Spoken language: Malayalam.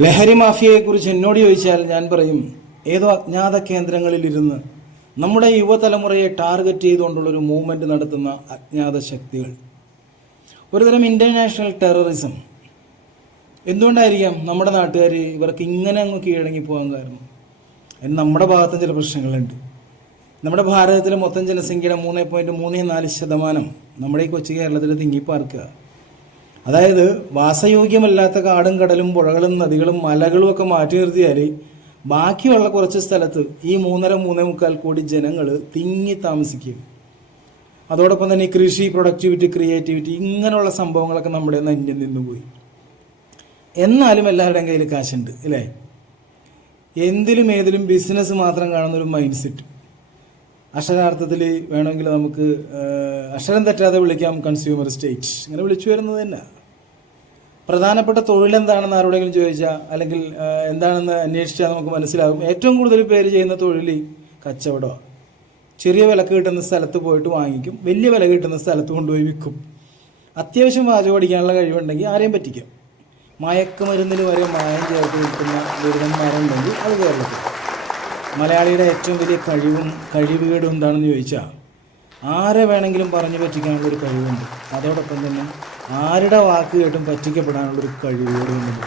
ലഹരി മാഫിയയെക്കുറിച്ച് എന്നോട് ചോദിച്ചാൽ ഞാൻ പറയും, ഏതോ അജ്ഞാത കേന്ദ്രങ്ങളിലിരുന്ന് നമ്മുടെ യുവതലമുറയെ ടാർഗറ്റ് ചെയ്തുകൊണ്ടുള്ളൊരു മൂവ്മെൻറ്റ് നടത്തുന്ന അജ്ഞാത ശക്തികൾ, ഒരുതരം ഇൻ്റർനാഷണൽ ടെററിസം. എന്തുകൊണ്ടായിരിക്കാം നമ്മുടെ നാട്ടുകാർ ഇവർക്ക് ഇങ്ങനെ അങ്ങ് കീഴടങ്ങി പോകാൻ കാരണം? അതിന് നമ്മുടെ ഭാഗത്തും ചില പ്രശ്നങ്ങളുണ്ട്. നമ്മുടെ ഭാരതത്തിലെ മൊത്തം ജനസംഖ്യയുടെ 3.34% നമ്മുടെ ഈ കൊച്ചു കേരളത്തിൽ തിങ്ങിപ്പാർക്കുക. അതായത് വാസയോഗ്യമല്ലാത്ത കാടും കടലും പുഴകളും നദികളും മലകളും ഒക്കെ മാറ്റി നിർത്തിയാൽ ബാക്കിയുള്ള കുറച്ച് സ്ഥലത്ത് ഈ 3.5-3.25 കോടി ജനങ്ങൾ തിങ്ങി താമസിക്കുക. അതോടൊപ്പം തന്നെ ഈ കൃഷി, പ്രൊഡക്ടിവിറ്റി, ക്രിയേറ്റിവിറ്റി, ഇങ്ങനെയുള്ള സംഭവങ്ങളൊക്കെ നമ്മുടെ അന്യം നിന്നുപോയി. എന്നാലും എല്ലാവരുടെയും കയ്യിൽ കാശുണ്ട് അല്ലേ? എന്തിലും ഏതിലും ബിസിനസ് മാത്രം കാണുന്നൊരു മൈൻഡ് സെറ്റ്. അക്ഷരാർത്ഥത്തിൽ വേണമെങ്കിൽ നമുക്ക് അക്ഷരം തെറ്റാതെ വിളിക്കാം കൺസ്യൂമർ സ്റ്റേറ്റ്. ഇങ്ങനെ വിളിച്ചു വരുന്നത് തന്നെ. പ്രധാനപ്പെട്ട തൊഴിലെന്താണെന്ന് ആരോടെങ്കിലും ചോദിച്ചാൽ, അല്ലെങ്കിൽ എന്താണെന്ന് അന്വേഷിച്ചാൽ നമുക്ക് മനസ്സിലാകും. ഏറ്റവും കൂടുതൽ പേര് ചെയ്യുന്ന തൊഴിൽ കച്ചവടമാണ്. ചെറിയ വിലക്ക് കിട്ടുന്ന സ്ഥലത്ത് പോയിട്ട് വാങ്ങിക്കും, വലിയ വില കിട്ടുന്ന സ്ഥലത്ത് കൊണ്ടുപോയി വിൽക്കും. അത്യാവശ്യം വാചകം പഠിക്കാനുള്ള കഴിവുണ്ടെങ്കിൽ ആരെയും പറ്റിക്കാം. മയക്കുമരുന്നിൽ വരെ മായം ചേർത്ത് വിൽക്കുന്ന ദുരിതന്മാരുണ്ടെങ്കിൽ അത് കേരളത്തിൽ. മലയാളിയുടെ ഏറ്റവും വലിയ കഴിവുകേടും എന്താണെന്ന് ചോദിച്ചാൽ, ആരെ വേണമെങ്കിലും പറഞ്ഞു പറ്റിക്കാനുള്ളൊരു കഴിവുണ്ട്. അതോടൊപ്പം തന്നെ ആരുടെ വാക്ക് കേട്ടും പറ്റിക്കപ്പെടാനുള്ളൊരു കഴിവുകേടും ഉണ്ട്.